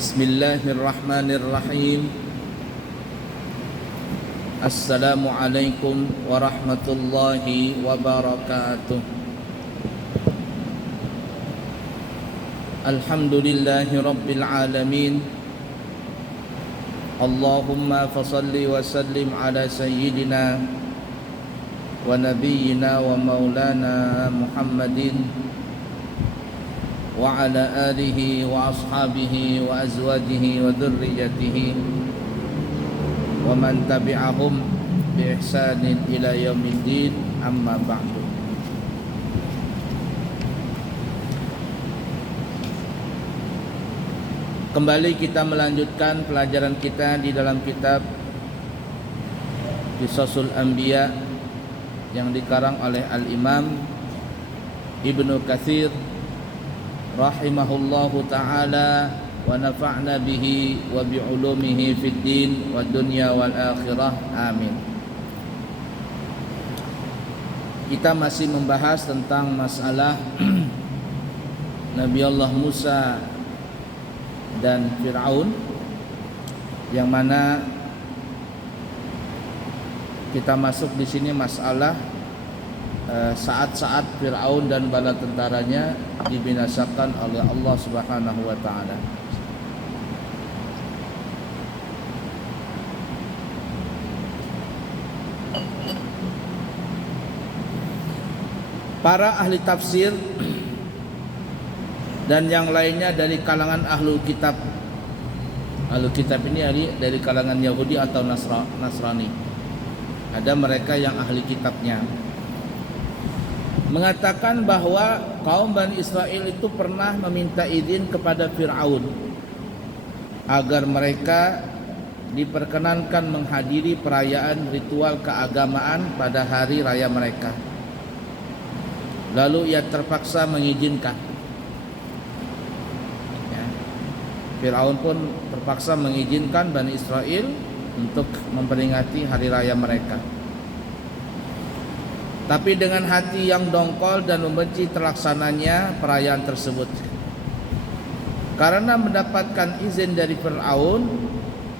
Bismillahirrahmanirrahim. Assalamualaikum warahmatullahi wabarakatuh. Alhamdulillahi rabbil alamin. Allahumma fasalli wa sallim ala sayyidina wa nabiyyina wa maulana Muhammadin wa ala alihi wa ashabihi wa azwajihi wa dhurriyyatihi wa man tabi'ahum bi ihsanin ila yaumiddin, amma ba'du. Kembali kita melanjutkan pelajaran kita di dalam kitab Qisasul Anbiya yang dikarang oleh Al-Imam Ibnu Katsir rahimahullahu ta'ala wa nafa'na bihi wa bi'ulumihi fid din wa dunya wal akhirah, amin. Kita masih membahas tentang masalah Nabi Allah Musa dan Fir'aun, yang mana kita masuk di sini masalah saat-saat Fir'aun dan bala tentaranya dibinasakan oleh Allah Subhanahu wa taala. Para ahli tafsir dan yang lainnya dari kalangan ahlul kitab. Ahlul kitab ini dari kalangan Yahudi atau Nasrani. Ada mereka yang ahli kitabnya mengatakan bahwa kaum Bani Israel itu pernah meminta izin kepada Fir'aun agar mereka diperkenankan menghadiri perayaan ritual keagamaan pada hari raya mereka. Lalu ia terpaksa mengizinkan. Fir'aun pun terpaksa mengizinkan Bani Israel untuk memperingati hari raya mereka. Tapi dengan hati yang dongkol dan membenci terlaksananya perayaan tersebut. Karena mendapatkan izin dari Fir'aun,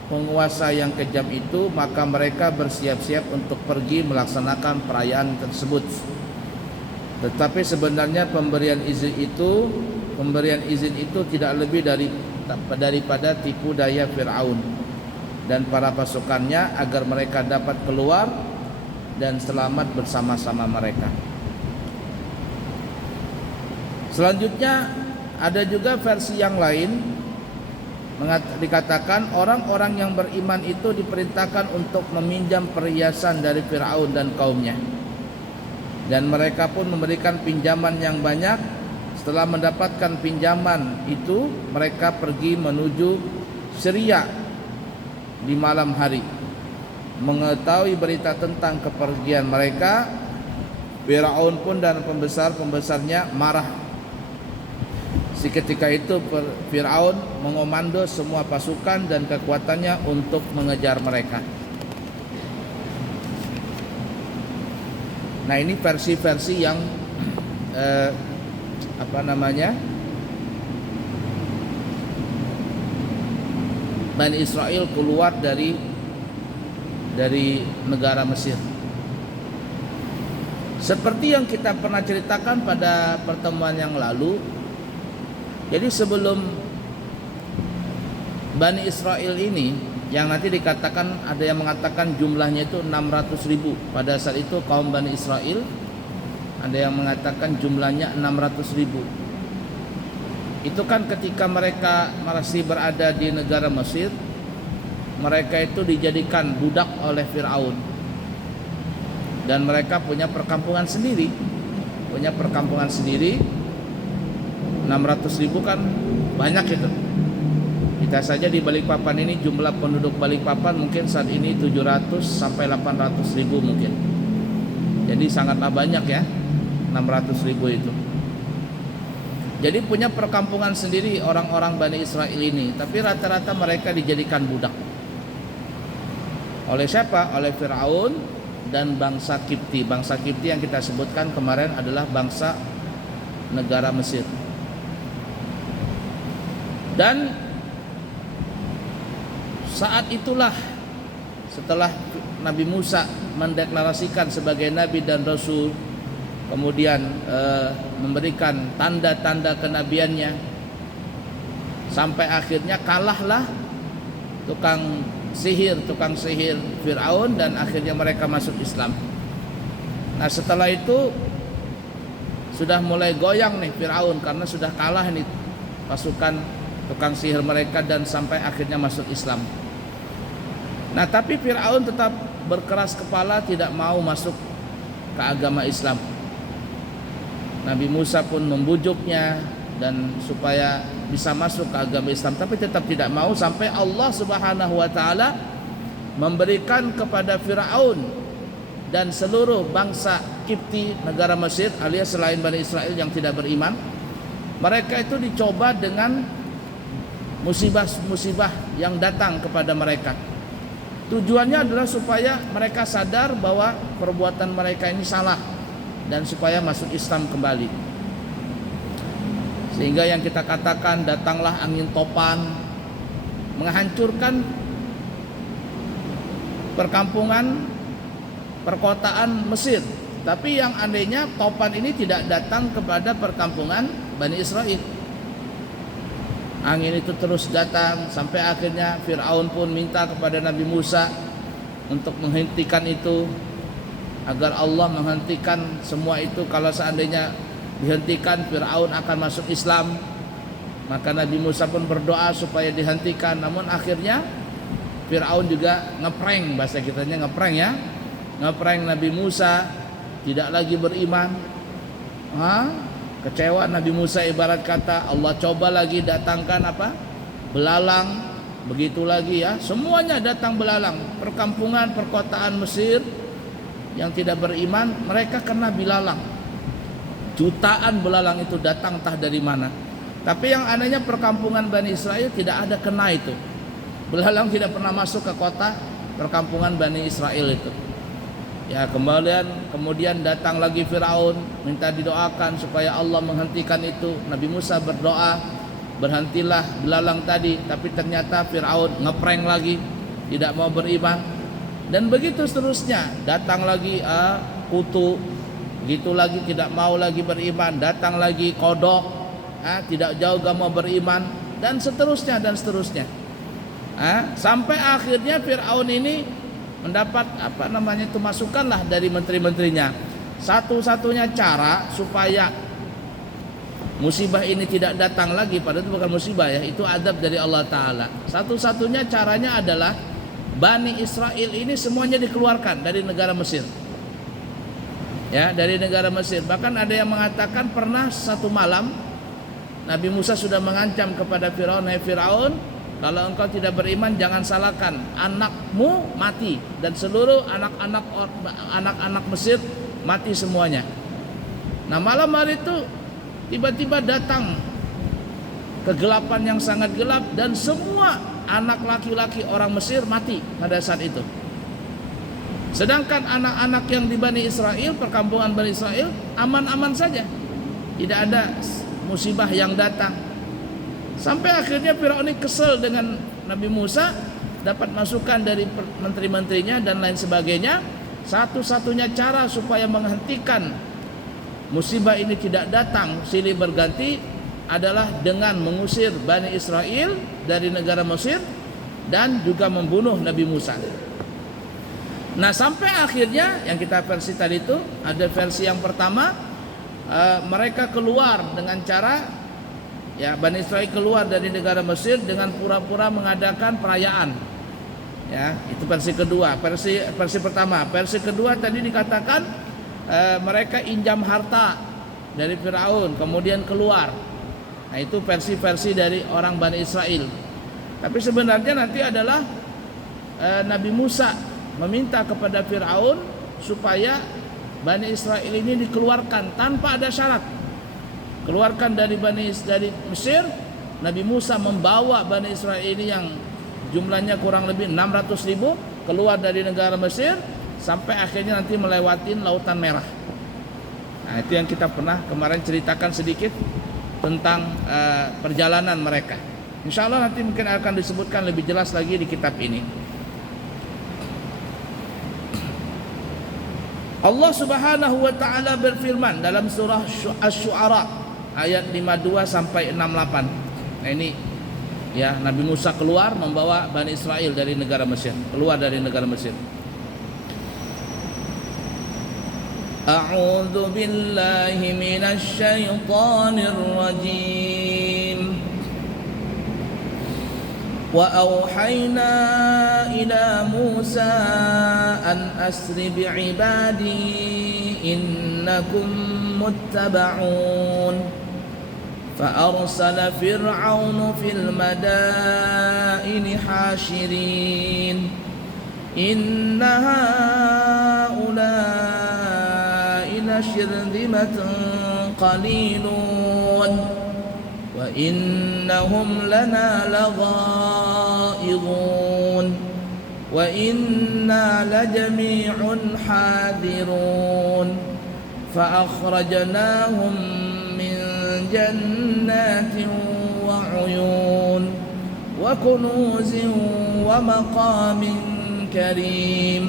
penguasa yang kejam itu, maka mereka bersiap-siap untuk pergi melaksanakan perayaan tersebut. Tetapi sebenarnya pemberian izin itu tidak lebih daripada tipu daya Fir'aun dan para pasukannya agar mereka dapat keluar dan selamat bersama-sama mereka. Selanjutnya ada juga versi yang lain, dikatakan orang-orang yang beriman itu diperintahkan untuk meminjam perhiasan dari Fir'aun dan kaumnya, dan mereka pun memberikan pinjaman yang banyak. Setelah mendapatkan pinjaman itu, mereka pergi menuju Syria di malam hari. Mengetahui berita tentang kepergian mereka, Fir'aun pun dan pembesar-pembesarnya marah. Seketika itu Fir'aun mengomando semua pasukan dan kekuatannya untuk mengejar mereka. Nah, ini versi-versi yang Bani Israel keluar dari negara Mesir. Seperti yang kita pernah ceritakan pada pertemuan yang lalu, jadi sebelum Bani Israel ini, yang nanti dikatakan, ada yang mengatakan jumlahnya itu 600.000. Pada saat itu kaum Bani Israel, ada yang mengatakan jumlahnya 600.000. Itu kan ketika mereka masih berada di negara Mesir, mereka itu dijadikan budak oleh Fir'aun, dan mereka punya perkampungan sendiri. 600.000 kan banyak itu. Kita saja di Balikpapan ini, jumlah penduduk Balikpapan mungkin saat ini 700 sampai 800.000 mungkin. Jadi sangatlah banyak ya, 600.000 itu. Jadi punya perkampungan sendiri orang-orang Bani Israel ini, tapi rata-rata mereka dijadikan budak. Oleh siapa? Oleh Fir'aun dan bangsa Kipti. Bangsa Kipti yang kita sebutkan kemarin adalah bangsa negara Mesir. Dan saat itulah setelah Nabi Musa mendeklarasikan sebagai nabi dan rasul, kemudian memberikan tanda-tanda kenabiannya, sampai akhirnya kalahlah tukang sihir Fir'aun dan akhirnya mereka masuk Islam. Nah, setelah itu sudah mulai goyang nih Fir'aun karena sudah kalah nih pasukan tukang sihir mereka dan sampai akhirnya masuk Islam. Nah, tapi Fir'aun tetap berkeras kepala tidak mau masuk ke agama Islam. Nabi Musa pun membujuknya dan supaya bisa masuk ke agama Islam, tapi tetap tidak mau, sampai Allah Subhanahu wa taala memberikan kepada Firaun dan seluruh bangsa Kipti negara Mesir alias selain Bani Israel yang tidak beriman, mereka itu dicoba dengan musibah-musibah yang datang kepada mereka. Tujuannya adalah supaya mereka sadar bahwa perbuatan mereka ini salah dan supaya masuk Islam kembali. Sehingga yang kita katakan datanglah angin topan menghancurkan perkampungan perkotaan Mesir. Tapi yang anehnya topan ini tidak datang kepada perkampungan Bani Israel. Angin itu terus datang sampai akhirnya Fir'aun pun minta kepada Nabi Musa untuk menghentikan itu, agar Allah menghentikan semua itu. Kalau seandainya dihentikan, Fir'aun akan masuk Islam. Maka Nabi Musa pun berdoa supaya dihentikan. Namun akhirnya Fir'aun juga ngeprank, bahasa kitanya ngeprank ya, ngeprank Nabi Musa, tidak lagi beriman. Kecewa Nabi Musa, ibarat kata Allah coba lagi datangkan apa? Belalang. Begitu lagi ya, semuanya datang belalang. Perkampungan perkotaan Mesir yang tidak beriman, mereka kena belalang. Jutaan belalang itu datang entah dari mana. Tapi yang anehnya perkampungan Bani Israel tidak ada kena itu. Belalang tidak pernah masuk ke kota perkampungan Bani Israel itu. Ya, kemudian datang lagi Firaun minta didoakan supaya Allah menghentikan itu. Nabi Musa berdoa, berhentilah belalang tadi, tapi ternyata Firaun ngeprank lagi, tidak mau beriman. Dan begitu seterusnya, datang lagi kutu, begitu lagi tidak mau lagi beriman, datang lagi kodok, tidak jauh gak mau beriman, dan seterusnya dan seterusnya. Sampai akhirnya Firaun ini mendapat masukanlah dari menteri-menterinya. Satu-satunya cara supaya musibah ini tidak datang lagi, padahal itu bukan musibah ya, itu adab dari Allah Ta'ala. Satu-satunya caranya adalah Bani Israel ini semuanya dikeluarkan dari negara Mesir. Ya, dari negara Mesir. Bahkan ada yang mengatakan pernah satu malam Nabi Musa sudah mengancam kepada Firaun, "Hai Firaun, kalau engkau tidak beriman jangan salahkan, anakmu mati dan seluruh anak-anak Mesir mati semuanya." Nah, malam hari itu tiba-tiba datang kegelapan yang sangat gelap dan semua anak laki-laki orang Mesir mati pada saat itu. Sedangkan anak-anak yang di Bani Israel, perkampungan Bani Israel aman-aman saja. Tidak ada musibah yang datang. Sampai akhirnya Firaun ini kesel dengan Nabi Musa, dapat masukan dari menteri-menterinya dan lain sebagainya. Satu-satunya cara supaya menghentikan musibah ini tidak datang silih berganti adalah dengan mengusir Bani Israel dari negara Mesir dan juga membunuh Nabi Musa. Nah, sampai akhirnya yang kita versi tadi itu, ada versi yang pertama, mereka keluar dengan cara, ya, Bani Israel keluar dari negara Mesir dengan pura-pura mengadakan perayaan. Ya, itu versi kedua. Versi pertama. Versi kedua tadi dikatakan mereka injam harta dari Firaun kemudian keluar. Nah, itu versi dari orang Bani Israel. Tapi sebenarnya nanti adalah Nabi Musa meminta kepada Firaun supaya Bani Israel ini dikeluarkan tanpa ada syarat. Keluarkan dari Mesir. Nabi Musa membawa Bani Israel ini yang jumlahnya kurang lebih 600.000 keluar dari negara Mesir sampai akhirnya nanti melewati Lautan Merah. Nah, itu yang kita pernah kemarin ceritakan sedikit tentang perjalanan mereka. InsyaAllah nanti mungkin akan disebutkan lebih jelas lagi di kitab ini. Allah Subhanahu wa taala berfirman dalam surah Asy-Syu'ara ayat 52 sampai 68. Nah ini ya, Nabi Musa keluar membawa Bani Israel dari negara Mesir, keluar dari negara Mesir. A'udzu billahi minasy syaithanir rajim. وأوحينا إلى موسى أن أسر بعبادي إنكم متبعون فأرسل فرعون في المدائن حاشرين إن هؤلاء لشرذمة قليلون وإنهم لنا لغائظون وإنا لجميع حاذرون فأخرجناهم من جنات وعيون وكنوز ومقام كريم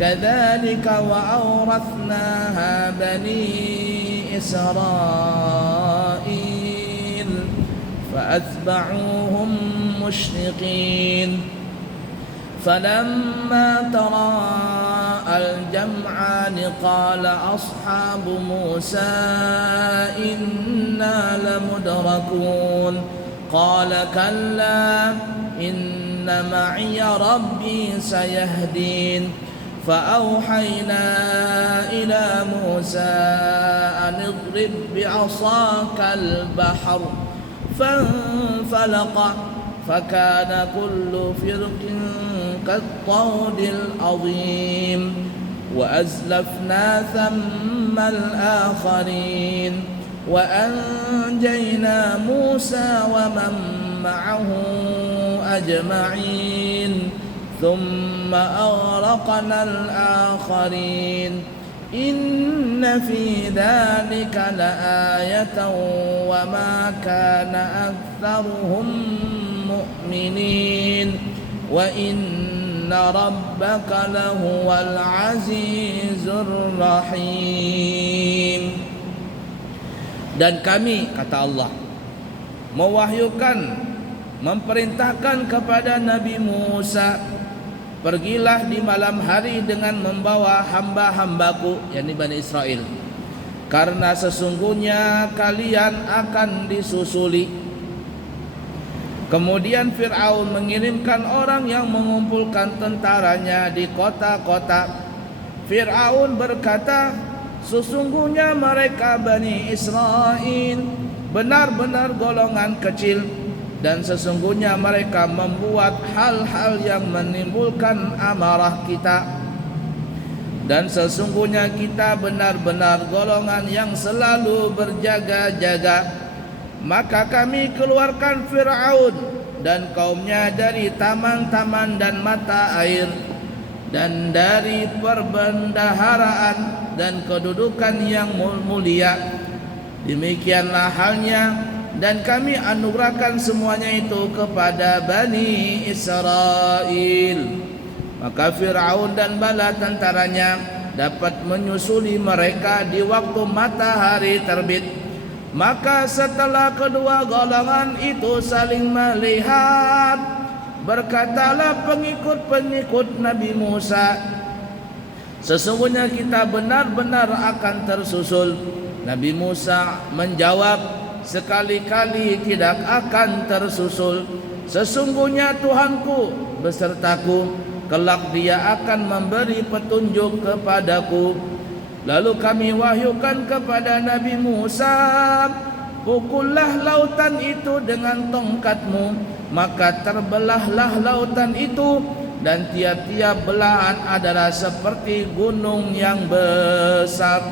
كذلك وأورثناها بني إسرائيل فأتبعوهم مشرقين فلما تراءى الجمعان قال أصحاب موسى إنا لمدركون قال كلا إن معي ربي سيهدين فأوحينا إلى موسى أن اضرب بعصاك البحر فانفلق فكان كل فرق كالطود العظيم وأزلفنا ثم الآخرين وأنجينا موسى ومن معه أجمعين ثم أغرقنا الآخرين إن في ذلك لآية وما كان أكثرهم مؤمنين وإن ربك لهو العزيز الرحيم. Dan kami, kata Allah, mewahyukan, memerintahkan kepada Nabi Musa, pergilah di malam hari dengan membawa hamba-hambaku, yakni Bani Israel, karena sesungguhnya kalian akan disusuli. Kemudian Fir'aun mengirimkan orang yang mengumpulkan tentaranya di kota-kota. Fir'aun berkata, sesungguhnya mereka Bani Israel benar-benar golongan kecil, dan sesungguhnya mereka membuat hal-hal yang menimbulkan amarah kita, dan sesungguhnya kita benar-benar golongan yang selalu berjaga-jaga. Maka kami keluarkan Fir'aun dan kaumnya dari taman-taman dan mata air, dan dari perbendaharaan dan kedudukan yang mulia. Demikianlah halnya, dan kami anugerahkan semuanya itu kepada Bani Israel. Maka Fir'aun dan bala tentaranya dapat menyusuli mereka di waktu matahari terbit. Maka setelah kedua golongan itu saling melihat, berkatalah pengikut-pengikut Nabi Musa, sesungguhnya kita benar-benar akan tersusul. Nabi Musa menjawab, sekali-kali tidak akan tersusul. Sesungguhnya Tuhanku besertaku, kelak dia akan memberi petunjuk kepadaku. Lalu kami wahyukan kepada Nabi Musa, pukullah lautan itu dengan tongkatmu. Maka terbelahlah lautan itu, dan tiap-tiap belahan adalah seperti gunung yang besar.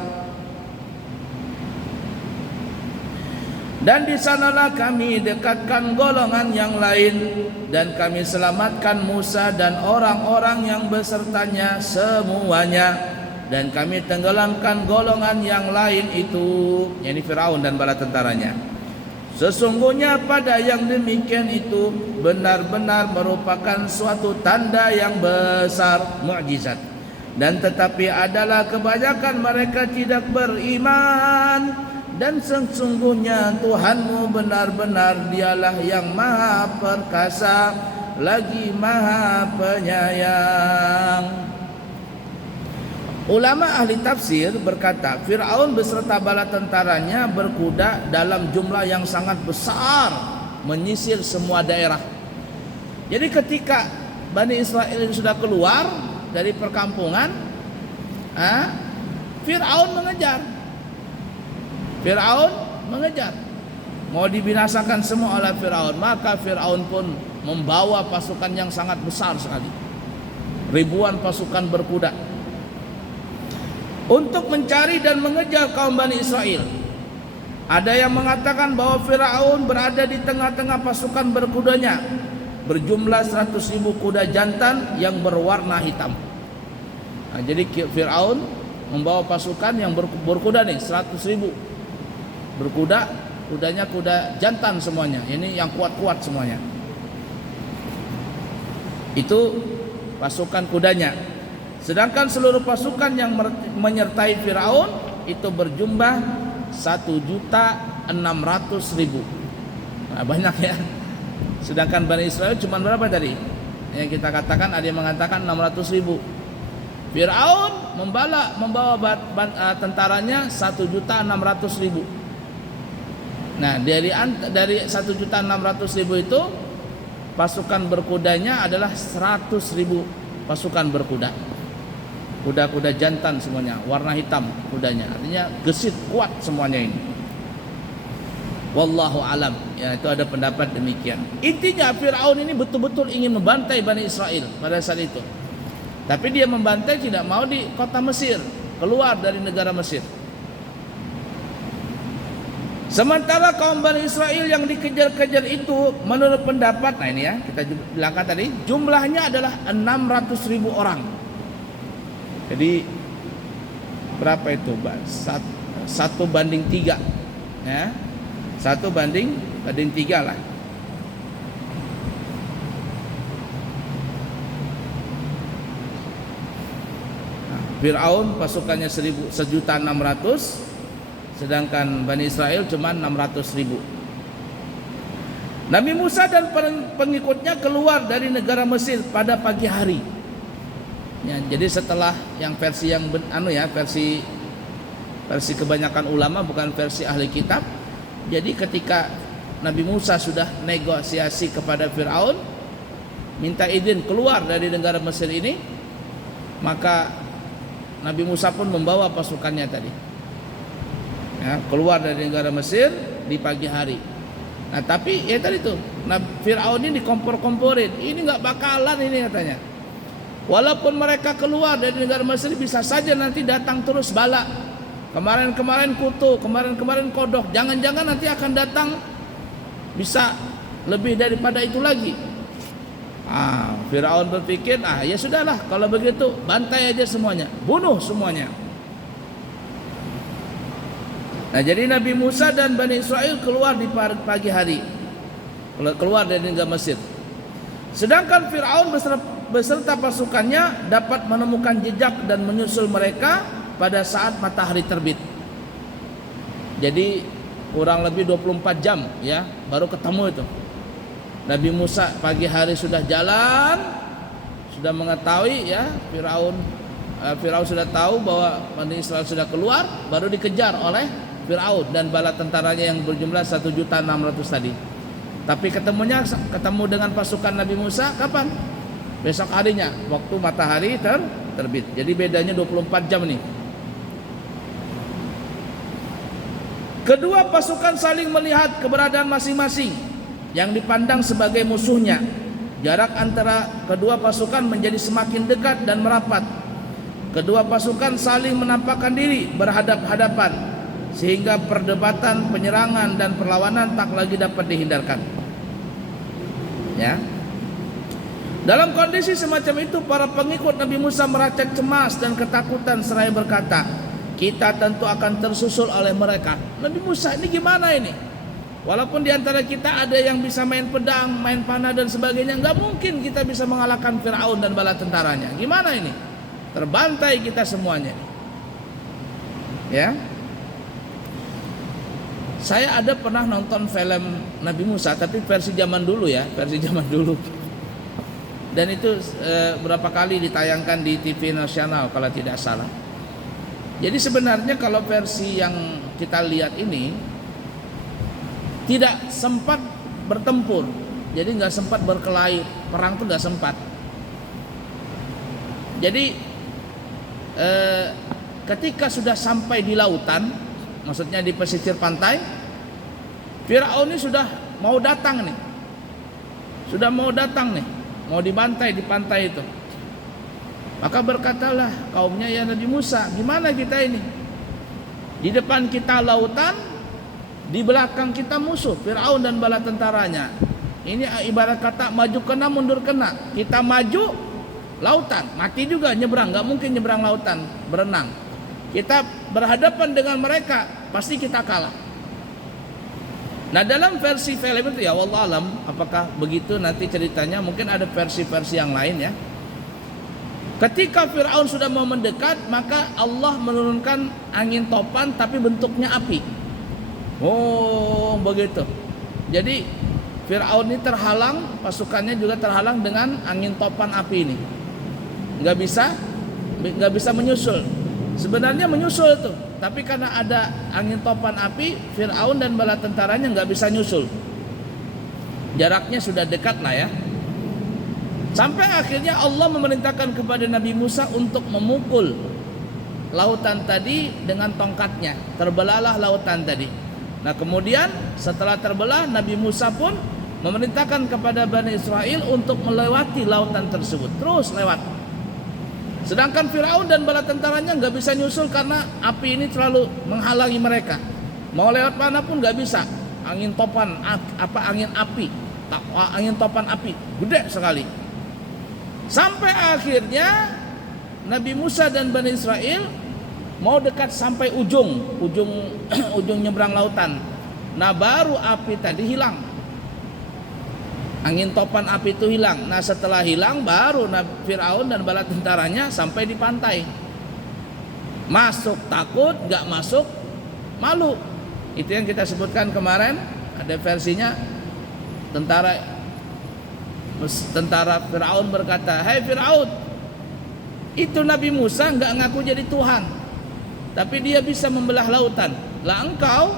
Dan di sanalah kami dekatkan golongan yang lain, dan kami selamatkan Musa dan orang-orang yang besertanya semuanya. Dan kami tenggelamkan golongan yang lain itu, yakni Fir'aun dan bala tentaranya. Sesungguhnya pada yang demikian itu benar-benar merupakan suatu tanda yang besar, mukjizat. Dan tetapi adalah kebanyakan mereka tidak beriman. Dan sesungguhnya Tuhanmu benar-benar dialah yang maha perkasa lagi maha penyayang. Ulama ahli tafsir berkata, Fir'aun beserta bala tentaranya berkuda dalam jumlah yang sangat besar, menyisir semua daerah. Jadi ketika Bani Israel sudah keluar dari perkampungan, Fir'aun mengejar. Fir'aun mengejar, mau dibinasakan semua oleh Fir'aun. Maka Fir'aun pun membawa pasukan yang sangat besar sekali, ribuan pasukan berkuda, untuk mencari dan mengejar kaum Bani Israel. Ada yang mengatakan bahwa Firaun berada di tengah-tengah pasukan berkudanya, berjumlah 100.000 kuda jantan yang berwarna hitam. Nah, jadi Firaun membawa pasukan yang berkuda nih 100.000 berkuda, kudanya kuda jantan semuanya. Ini yang kuat-kuat semuanya. Itu pasukan kudanya. Sedangkan seluruh pasukan yang menyertai Firaun itu berjumlah 1.600.000. Nah, banyak ya. Sedangkan Bani Israel cuma berapa tadi? Yang kita katakan, ada yang mengatakan 600.000. Firaun membawa tentaranya 1.600.000. Nah, dari 1.600.000 itu pasukan berkudanya adalah 100.000 pasukan berkuda. Kuda-kuda jantan semuanya, warna hitam kudanya. Artinya gesit, kuat semuanya ini. Wallahu alam. Ya, itu ada pendapat demikian. Intinya Firaun ini betul-betul ingin membantai Bani Israel pada saat itu. Tapi dia membantai tidak mau di kota Mesir, keluar dari negara Mesir. Sementara kaum Bani Israel yang dikejar-kejar itu menurut pendapat, nah ini ya kita bilangkan tadi, jumlahnya adalah 600.000 orang. Jadi berapa itu, Mbak? 1:3 ya. 1:3 lah. Nah, Fir'aun pasukannya 1.600.000, sedangkan Bani Israel cuma 600.000. Nabi Musa dan pengikutnya keluar dari negara Mesir pada pagi hari. Ya, jadi setelah yang versi versi kebanyakan ulama, bukan versi ahli kitab. Jadi ketika Nabi Musa sudah negosiasi kepada Fir'aun, minta izin keluar dari negara Mesir ini, maka Nabi Musa pun membawa pasukannya tadi. Ya, keluar dari negara Mesir di pagi hari. Nah, tapi ya tadi tuh, Fir'aun ini dikompor-komporin. Ini nggak bakalan ini katanya. Walaupun mereka keluar dari negara Mesir, bisa saja nanti datang terus bala. Kemarin-kemarin kutu, kemarin-kemarin kodok. Jangan-jangan nanti akan datang bisa lebih daripada itu lagi. Fir'aun berpikir, ya sudahlah, kalau begitu bantai aja semuanya, bunuh semuanya. Nah, jadi Nabi Musa dan Bani Israel keluar di pagi hari, keluar dari negara Mesir. Sedangkan Fir'aun beserta pasukannya dapat menemukan jejak dan menyusul mereka pada saat matahari terbit. Jadi kurang lebih 24 jam ya baru ketemu itu. Nabi Musa pagi hari sudah jalan, sudah mengetahui ya Fir'aun sudah tahu bahwa Bani Israel sudah keluar, baru dikejar oleh Fir'aun dan bala tentaranya yang berjumlah 1.600.000 tadi. Tapi ketemu dengan pasukan Nabi Musa kapan? Besok harinya, waktu matahari terbit. Jadi bedanya 24 jam nih. Kedua pasukan saling melihat keberadaan masing-masing yang dipandang sebagai musuhnya. Jarak antara kedua pasukan menjadi semakin dekat dan merapat. Kedua pasukan saling menampakkan diri berhadap-hadapan, sehingga perdebatan, penyerangan dan perlawanan tak lagi dapat dihindarkan. Ya. Dalam kondisi semacam itu, para pengikut Nabi Musa merasa cemas dan ketakutan seraya berkata, kita tentu akan tersusul oleh mereka. Nabi Musa ini gimana ini? Walaupun di antara kita ada yang bisa main pedang, main panah dan sebagainya, nggak mungkin kita bisa mengalahkan Firaun dan bala tentaranya. Gimana ini? Terbantai kita semuanya. Ya. Saya ada pernah nonton film Nabi Musa, tapi versi zaman dulu ya, versi zaman dulu. Dan itu berapa kali ditayangkan di TV nasional kalau tidak salah. Jadi sebenarnya kalau versi yang kita lihat ini tidak sempat bertempur, jadi nggak sempat berkelahi, perang tuh nggak sempat. Jadi ketika sudah sampai di lautan, maksudnya di pesisir pantai, Firaun ini sudah mau datang nih, mau dibantai di pantai itu. Maka berkatalah kaumnya, ya Nabi Musa, gimana kita ini? Di depan kita lautan, di belakang kita musuh Firaun dan bala tentaranya. Ini ibarat kata maju kena mundur kena. Kita maju lautan, mati juga nyebrang, nggak mungkin nyebrang lautan berenang. Kita berhadapan dengan mereka, pasti kita kalah. Nah dalam versi film itu ya wallah alam apakah begitu nanti ceritanya, mungkin ada versi-versi yang lain ya. Ketika Firaun sudah mau mendekat, maka Allah menurunkan angin topan tapi bentuknya api. Oh begitu. Jadi Firaun ini terhalang, pasukannya juga terhalang dengan angin topan api ini. Nggak bisa menyusul. Sebenarnya menyusul tuh, tapi karena ada angin topan api, Firaun dan bala tentaranya nggak bisa nyusul. Jaraknya sudah dekat lah ya. Sampai akhirnya Allah memerintahkan kepada Nabi Musa untuk memukul lautan tadi dengan tongkatnya. Terbelahlah lautan tadi. Nah kemudian setelah terbelah, Nabi Musa pun memerintahkan kepada Bani Israel untuk melewati lautan tersebut, terus lewat. Sedangkan Firaun dan bala tentaranya nggak bisa nyusul karena api ini terlalu menghalangi mereka. Mau lewat mana pun nggak bisa. Angin topan angin topan api gede sekali. Sampai akhirnya Nabi Musa dan Bani Israel mau dekat sampai ujung nyebrang lautan. Nah baru api tadi hilang, angin topan api itu hilang. Nah setelah hilang baru Firaun dan bala tentaranya sampai di pantai. Masuk takut, gak masuk malu. Itu yang kita sebutkan kemarin, ada versinya. Tentara Firaun berkata, "Hai Firaun, itu Nabi Musa gak ngaku jadi Tuhan, tapi dia bisa membelah lautan. Lah engkau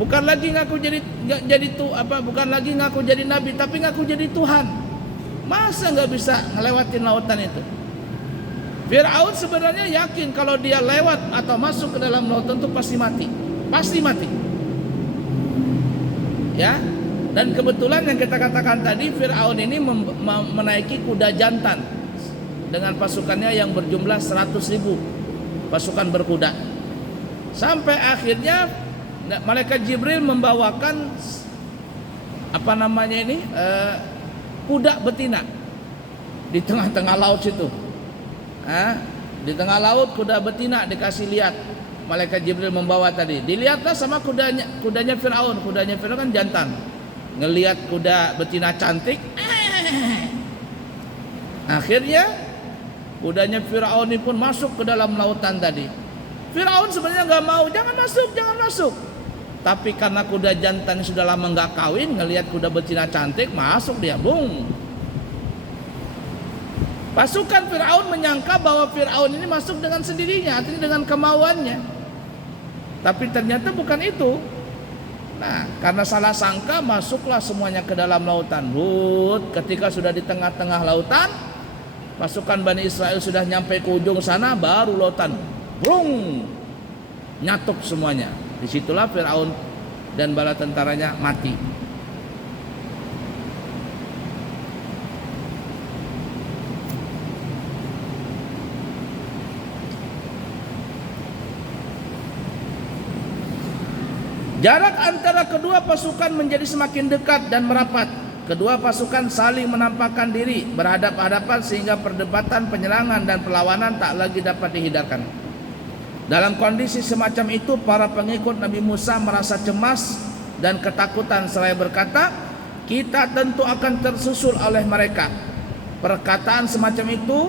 bukan lagi ngaku bukan lagi ngaku jadi nabi, tapi ngaku jadi Tuhan. Masa nggak bisa ngelewatin lautan itu?" Firaun sebenarnya yakin kalau dia lewat atau masuk ke dalam lautan itu pasti mati. Ya. Dan kebetulan yang kita katakan tadi, Firaun ini menaiki kuda jantan dengan pasukannya yang berjumlah 100.000 pasukan berkuda. Sampai akhirnya malaikat Jibril membawakan kuda betina di tengah-tengah laut situ. Di tengah laut kuda betina dikasih lihat. Malaikat Jibril membawa tadi. Dilihatlah sama kudanya Firaun. Kudanya Firaun kan jantan. Ngelihat kuda betina cantik. Akhirnya kudanya Firaun ini pun masuk ke dalam lautan tadi. Firaun sebenarnya nggak mau, jangan masuk. Tapi karena kuda jantan sudah lama nggak kawin, ngelihat kuda betina cantik, masuk dia, bung. Pasukan Firaun menyangka bahwa Firaun ini masuk dengan sendirinya, artinya dengan kemauannya. Tapi ternyata bukan itu. Nah, karena salah sangka, masuklah semuanya ke dalam lautan. Ketika sudah di tengah-tengah lautan, pasukan Bani Israel sudah nyampe ke ujung sana, baru lautan nyatuk semuanya. Disitulah Firaun dan bala tentaranya mati. Jarak antara kedua pasukan menjadi semakin dekat dan merapat. Kedua pasukan saling menampakkan diri berhadap-hadapan sehingga perdebatan, penyerangan dan perlawanan tak lagi dapat dihindarkan. Dalam kondisi semacam itu, para pengikut Nabi Musa merasa cemas dan ketakutan seraya berkata, kita tentu akan tersusul oleh mereka. Perkataan semacam itu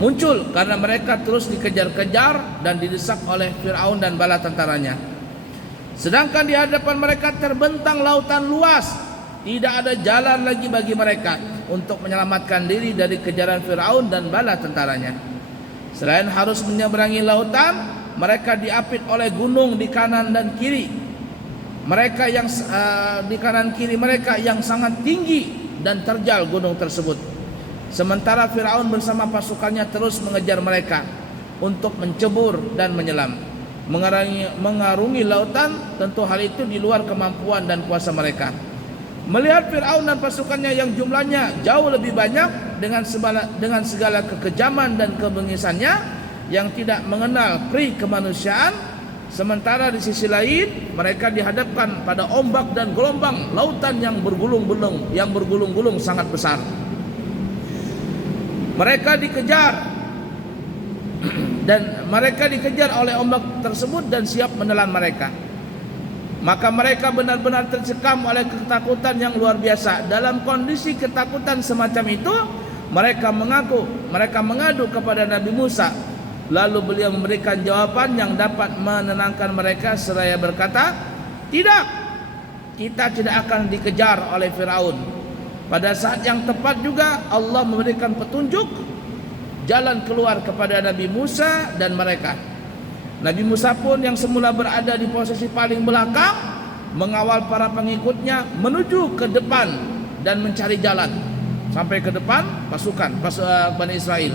muncul karena mereka terus dikejar-kejar dan didesak oleh Fir'aun dan bala tentaranya. Sedangkan di hadapan mereka terbentang lautan luas, tidak ada jalan lagi bagi mereka untuk menyelamatkan diri dari kejaran Fir'aun dan bala tentaranya. Selain harus menyeberangi lautan, mereka diapit oleh gunung di kanan dan kiri. Mereka yang di kanan kiri mereka yang sangat tinggi dan terjal gunung tersebut. Sementara Fir'aun bersama pasukannya terus mengejar mereka untuk mencebur dan menyelam, mengarungi lautan. Tentu hal itu di luar kemampuan dan kuasa mereka. Melihat Fir'aun dan pasukannya yang jumlahnya jauh lebih banyak dengan segala kekejaman dan kebengisannya yang tidak mengenal pri kemanusiaan, sementara di sisi lain mereka dihadapkan pada ombak dan gelombang lautan yang bergulung-gulung sangat besar. Mereka dikejar oleh ombak tersebut dan siap menelan mereka. Maka mereka benar-benar tercekam oleh ketakutan yang luar biasa. Dalam kondisi ketakutan semacam itu, mereka mengadu kepada Nabi Musa. Lalu beliau memberikan jawaban yang dapat menenangkan mereka seraya berkata, tidak, kita tidak akan dikejar oleh Fir'aun. Pada saat yang tepat juga Allah memberikan petunjuk jalan keluar kepada Nabi Musa dan mereka. Nabi Musa pun yang semula berada di posisi paling belakang mengawal para pengikutnya menuju ke depan dan mencari jalan sampai ke depan pasukan Bani Israel,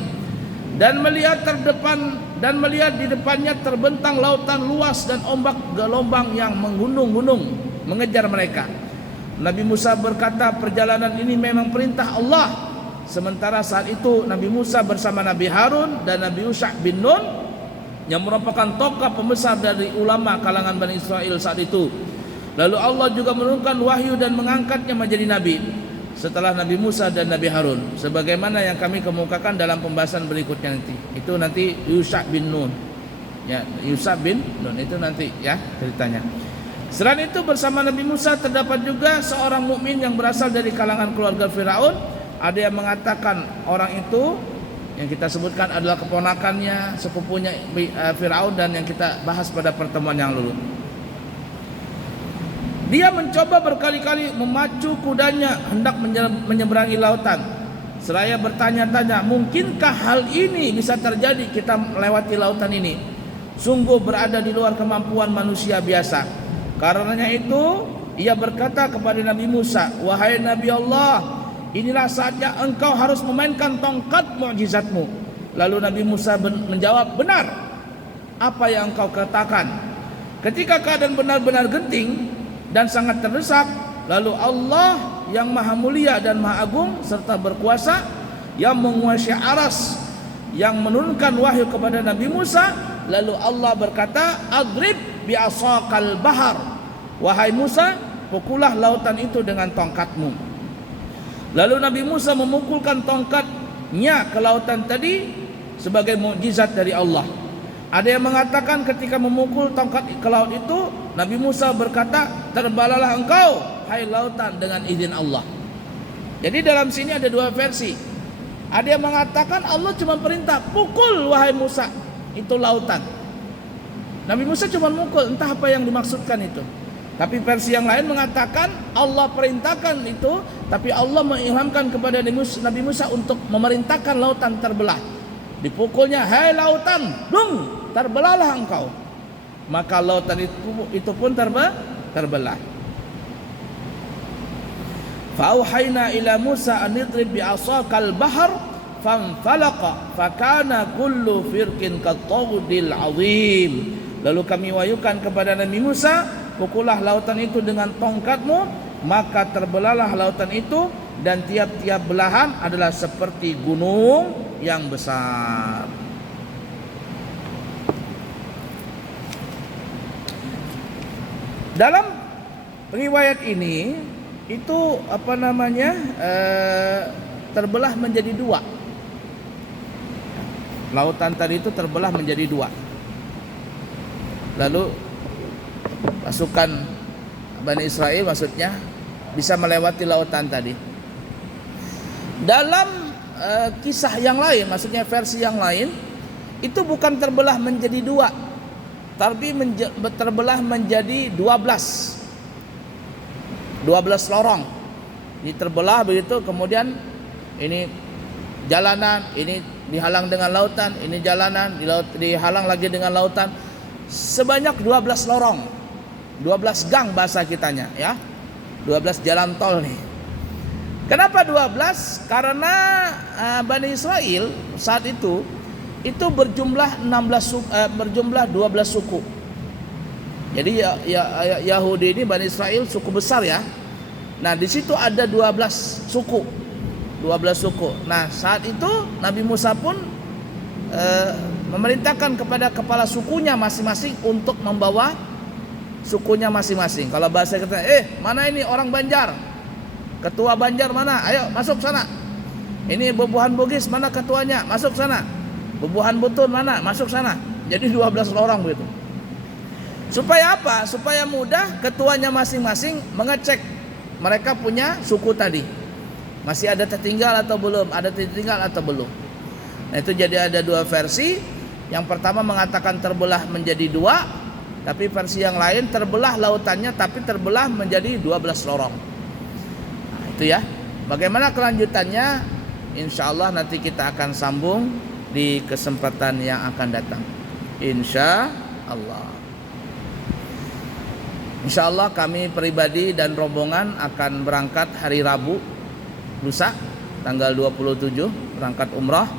dan melihat di depannya terbentang lautan luas dan ombak gelombang yang menggunung-gunung mengejar mereka. Nabi Musa berkata, perjalanan ini memang perintah Allah. Sementara saat itu Nabi Musa bersama Nabi Harun dan Nabi Yusha bin Nun yang merupakan tokoh pembesar dari ulama kalangan Bani Israel saat itu. Lalu Allah juga menurunkan wahyu dan mengangkatnya menjadi nabi setelah Nabi Musa dan Nabi Harun, sebagaimana yang kami kemukakan dalam pembahasan berikutnya nanti. Itu nanti Yusha bin Nun. Ya, Yusha bin Nun itu nanti ya ceritanya. Selain itu bersama Nabi Musa terdapat juga seorang mukmin yang berasal dari kalangan keluarga Firaun. Ada yang mengatakan orang itu yang kita sebutkan adalah keponakannya, sepupunya Firaun, dan yang kita bahas pada pertemuan yang lalu. Dia mencoba berkali-kali memacu kudanya hendak menyeberangi lautan. Seraya bertanya-tanya, mungkinkah hal ini bisa terjadi, kita melewati lautan ini? Sungguh berada di luar kemampuan manusia biasa. Karenanya itu ia berkata kepada Nabi Musa, wahai Nabi Allah, inilah saatnya engkau harus memainkan tongkat mukjizatmu. Lalu Nabi Musa menjawab, benar apa yang engkau katakan. Ketika keadaan benar-benar genting dan sangat terdesak, lalu Allah yang maha mulia dan maha agung serta berkuasa, yang menguasai aras, yang menurunkan wahyu kepada Nabi Musa, lalu Allah berkata, adrib bi'asaqal bahar, wahai Musa, pukullah lautan itu dengan tongkatmu. Lalu Nabi Musa memukulkan tongkatnya ke lautan tadi sebagai mukjizat dari Allah. Ada yang mengatakan ketika memukul tongkat ke laut itu, Nabi Musa berkata, terbalalah engkau hai lautan dengan izin Allah. Jadi dalam sini ada dua versi. Ada yang mengatakan Allah cuma perintah, pukul wahai Musa itu lautan. Nabi Musa cuma mukul, entah apa yang dimaksudkan itu. Tapi versi yang lain mengatakan Allah perintahkan itu, tapi Allah mengilhamkan kepada Nabi Musa untuk memerintahkan lautan terbelah. Dipukulnya, hai lautan, dung, terbelahlah engkau. Maka lautan itu pun terbelah. Fa'auhayna ila Musa an idrib bi'asaqal bahr fanfalaqa fakana kullu firqin kattawdil azim. Lalu kami wahyukan kepada Nabi Musa, pukullah lautan itu dengan tongkatmu, maka terbelahlah lautan itu, dan tiap-tiap belahan adalah seperti gunung yang besar. Dalam riwayat ini itu terbelah menjadi dua. Lautan tadi itu terbelah menjadi dua. Lalu pasukan Bani Israel maksudnya bisa melewati lautan tadi. Dalam kisah yang lain, maksudnya versi yang lain, itu bukan terbelah menjadi dua, tapi terbelah menjadi 12 lorong. Ini terbelah begitu, kemudian ini jalanan, ini dihalang dengan lautan, ini jalanan, dihalang lagi dengan lautan. Sebanyak 12 lorong, 12 gang bahasa kitanya ya, 12 jalan tol nih. Kenapa 12? Karena Bani Israel saat itu berjumlah 12 suku. Jadi Yahudi ini, Bani Israel suku besar ya. Nah, di situ ada 12 suku. Nah, saat itu Nabi Musa pun memerintahkan kepada kepala sukunya masing-masing untuk membawa sukunya masing-masing. Kalau bahasa kita, mana ini orang Banjar? Ketua Banjar mana? Ayo masuk sana. Ini Bebuhan Bugis, mana ketuanya? Masuk sana. Bebuhan Butun mana? Masuk sana. Jadi 12 orang begitu. Supaya apa? Supaya mudah ketuanya masing-masing mengecek mereka punya suku tadi. Masih ada tertinggal atau belum? Ada tertinggal atau belum? Nah, itu jadi ada dua versi. Yang pertama mengatakan terbelah menjadi dua, tapi versi yang lain terbelah lautannya tapi terbelah menjadi 12 lorong. Itu ya. Bagaimana kelanjutannya? Insya Allah nanti kita akan sambung di kesempatan yang akan datang. Insya Allah. Insya Allah kami pribadi dan rombongan akan berangkat hari Rabu lusa tanggal 27 berangkat umrah.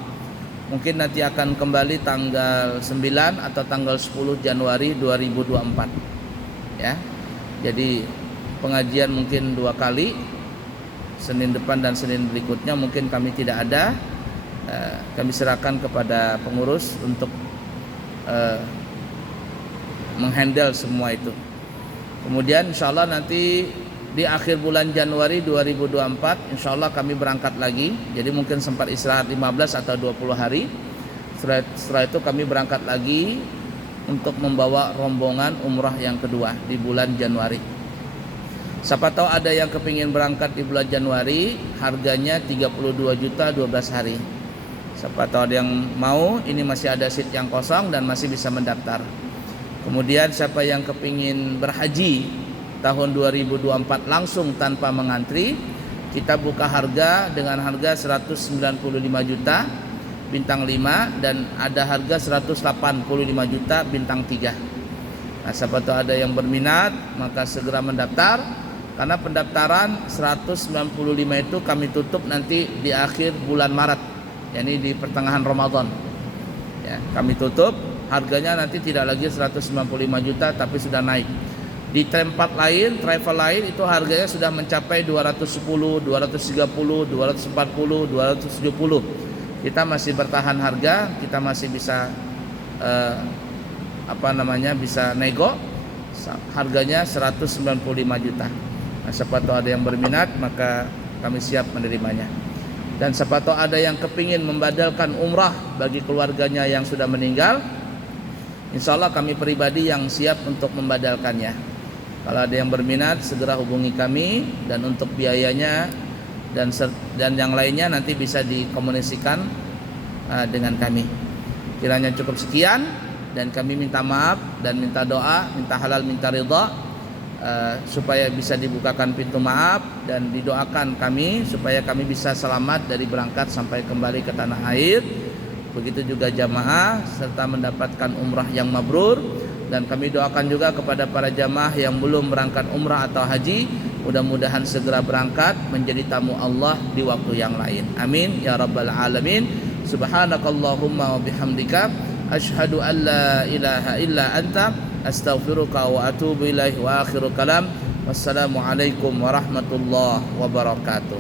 Mungkin nanti akan kembali tanggal 9 atau tanggal 10 Januari 2024. Ya. Jadi pengajian mungkin 2 kali. Senin depan dan Senin berikutnya mungkin kami tidak ada. Kami serahkan kepada pengurus untuk menghandle semua itu. Kemudian insya Allah nanti di akhir bulan Januari 2024 insya Allah kami berangkat lagi. Jadi mungkin sempat istirahat 15 atau 20 hari. Setelah itu kami berangkat lagi untuk membawa rombongan umrah yang kedua di bulan Januari. Siapa tahu ada yang kepingin berangkat di bulan Januari, harganya 32 juta 12 hari. Siapa tahu ada yang mau, ini masih ada seat yang kosong dan masih bisa mendaftar. Kemudian siapa yang kepingin berhaji tahun 2024 langsung tanpa mengantri, kita buka harga dengan harga 195 juta bintang 5 dan ada harga 185 juta bintang 3. Nah, siapa tahu ada yang berminat, maka segera mendaftar. Karena pendaftaran 195 itu kami tutup nanti di akhir bulan Maret, yakni di pertengahan Ramadan. Ya, kami tutup, harganya nanti tidak lagi 195 juta tapi sudah naik. Di tempat lain, travel lain itu harganya sudah mencapai 210, 230, 240, 270. Kita masih bertahan harga, kita masih bisa bisa nego. Harganya 195 juta. Nah, siapa tahu ada yang berminat maka kami siap menerimanya. Dan siapa tahu ada yang kepingin membadalkan umrah bagi keluarganya yang sudah meninggal, insya Allah kami pribadi yang siap untuk membadalkannya. Kalau ada yang berminat segera hubungi kami, dan untuk biayanya dan yang lainnya nanti bisa dikomunikasikan dengan kami. Kiranya cukup sekian, dan kami minta maaf dan minta doa, minta halal, minta ridha, supaya bisa dibukakan pintu maaf dan didoakan kami supaya kami bisa selamat dari berangkat sampai kembali ke tanah air. Begitu juga jamaah serta mendapatkan umrah yang mabrur. Dan kami doakan juga kepada para jamaah yang belum berangkat umrah atau haji, mudah-mudahan segera berangkat menjadi tamu Allah di waktu yang lain. Amin ya rabbal alamin. Subhanakallahumma wa bihamdika asyhadu an la ilaha illa anta astaghfiruka wa atubu ilaih. Wa akhiru kalam, wassalamualaikum warahmatullahi wabarakatuh.